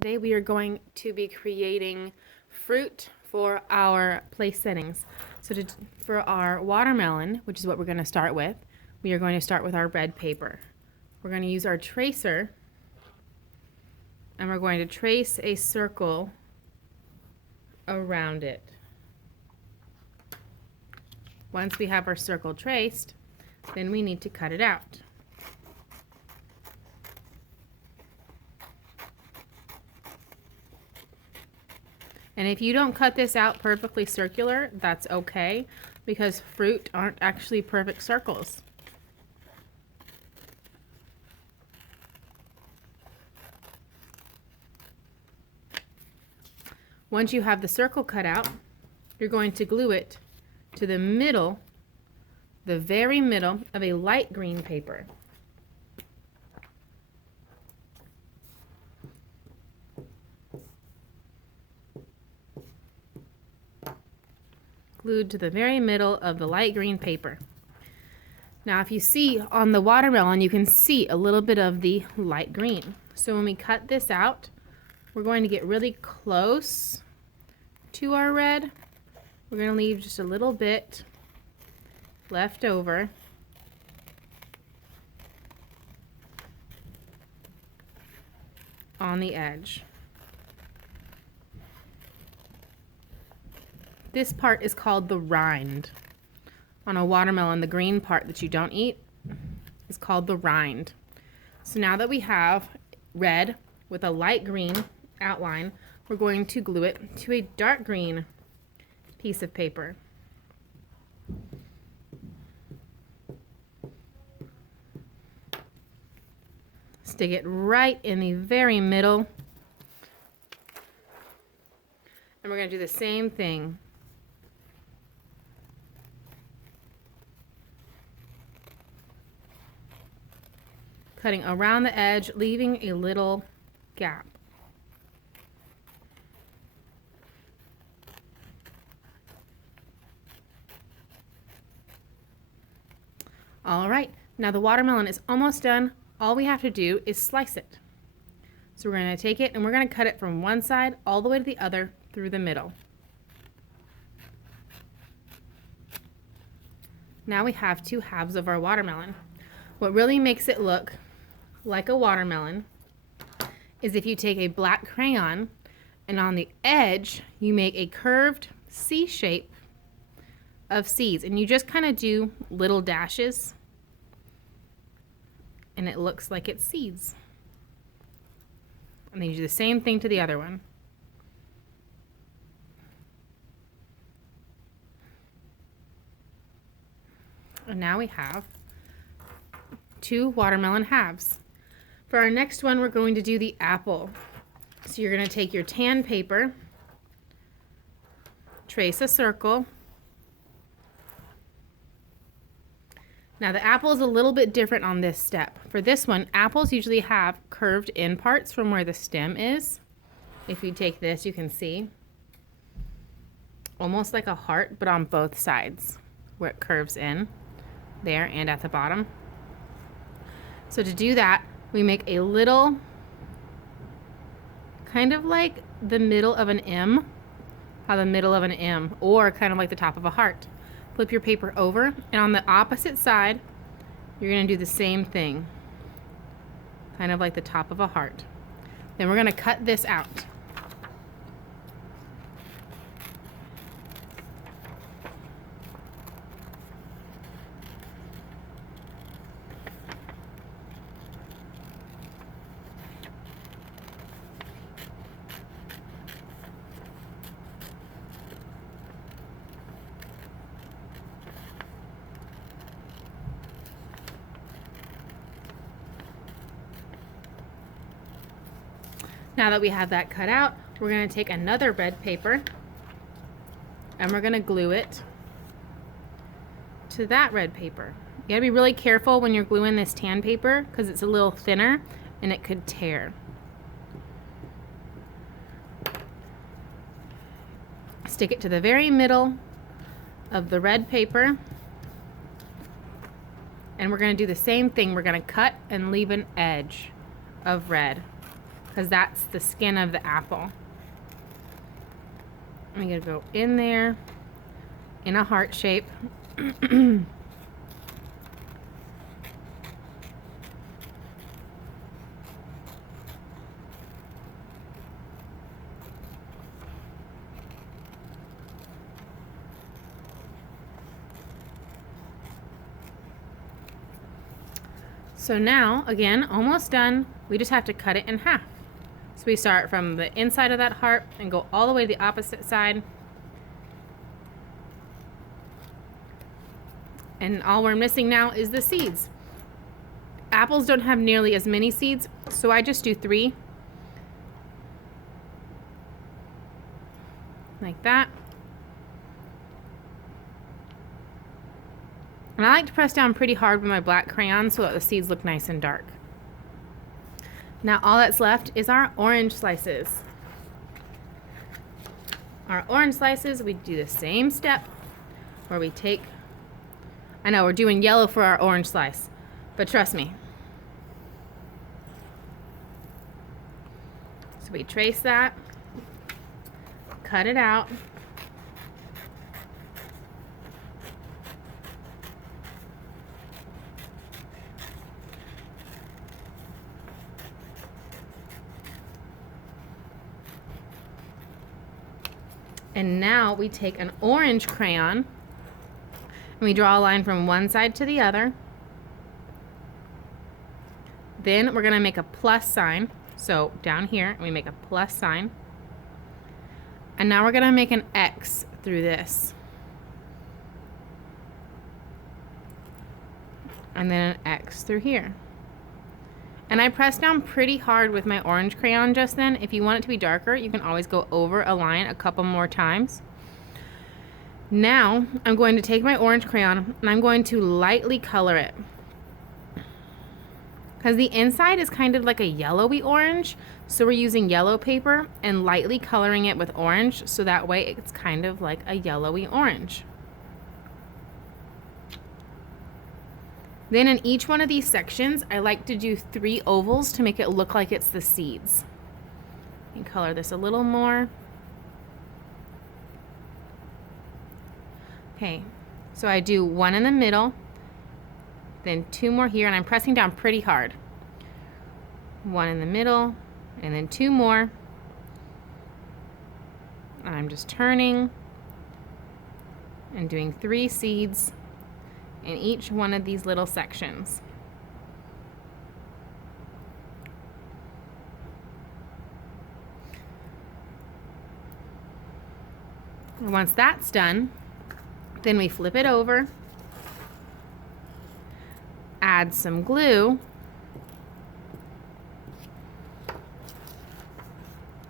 Today we are going to be creating fruit for our place settings. For our watermelon, which is what we're going to start with, we are going to start with our red paper. We're going to use our tracer and we're going to trace a circle around it. Once we have our circle traced, then we need to cut it out. And if you don't cut this out perfectly circular, that's okay, because fruit aren't actually perfect circles. Once you have the circle cut out, you're going to glue it to the middle, the very middle of a light green paper. Glued to the very middle of the light green paper. Now if you see on the watermelon, you can see a little bit of the light green. So when we cut this out, we're going to get really close to our red. We're going to leave just a little bit left over. On the edge. This part is called the rind. On a watermelon, the green part that you don't eat is called the rind. So now that we have red with a light green outline, we're going to glue it to a dark green piece of paper. Stick it right in the very middle. And we're going to do the same thing. Cutting around the edge, leaving a little gap. All right, now the watermelon is almost done. All we have to do is slice it. So we're going to take it and we're going to cut it from one side all the way to the other through the middle. Now we have two halves of our watermelon. What really makes it look like a watermelon is if you take a black crayon and on the edge you make a curved C shape of seeds, and you just kind of do little dashes and it looks like it's seeds. And then you do the same thing to the other one. And now we have two watermelon halves. For our next one, we're going to do the apple. So you're going to take your tan paper, trace a circle. Now the apple is a little bit different on this step. For this one, apples usually have curved in parts from where the stem is. If you take this, you can see almost like a heart, but on both sides where it curves in, there and at the bottom. So to do that, we make a little, kind of like the middle of an M, how the middle of an M, or kind of like the top of a heart. Flip your paper over, and on the opposite side, you're going to do the same thing, kind of like the top of a heart. Then we're going to cut this out. Now that we have that cut out, we're going to take another red paper and we're going to glue it to that red paper. You got to be really careful when you're gluing this tan paper because it's a little thinner and it could tear. Stick it to the very middle of the red paper and we're going to do the same thing. We're going to cut and leave an edge of red. because that's the skin of the apple. I'm going to go in there in a heart shape. So now, again, almost done. We just have to cut it in half. So we start from the inside of that heart and go all the way to the opposite side. And all we're missing now is the seeds. Apples don't have nearly as many seeds, so I just do 3. Like that. And I like to press down pretty hard with my black crayon so that the seeds look nice and dark. Now all that's left is our orange slices. Our orange slices, we do the same step where we take, I know we're doing yellow for our orange slice, but trust me. So we trace that, cut it out. And now we take an orange crayon and we draw a line from one side to the other. Then we're going to make a plus sign. So down here, we make a plus sign. And now we're going to make an X through this. And then an X through here. And I pressed down pretty hard with my orange crayon just then. If you want it to be darker, you can always go over a line a couple more times. Now, I'm going to take my orange crayon and I'm going to lightly color it. Because the inside is kind of like a yellowy orange, so we're using yellow paper and lightly coloring it with orange, so that way it's kind of like a yellowy orange. Then in each one of these sections, I like to do 3 ovals to make it look like it's the seeds. And color this a little more. Okay, so I do 1 in the middle, then 2 more here, and I'm pressing down pretty hard. 1 in the middle, and then 2 more. And I'm just turning and doing 3 seeds in each one of these little sections. And once that's done, then we flip it over, add some glue,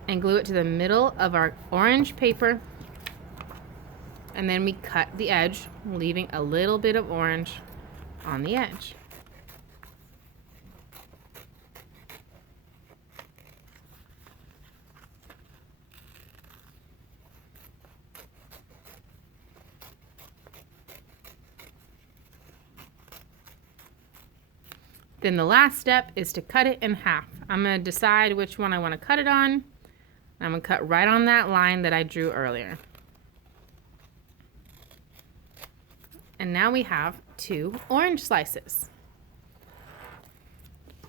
and glue it to the middle of our orange paper. And then we cut the edge, leaving a little bit of orange on the edge. Then the last step is to cut it in half. I'm going to decide which one I want to cut it on. I'm going to cut right on that line that I drew earlier. And now we have 2 orange slices.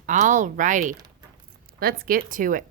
Alrighty, let's get to it.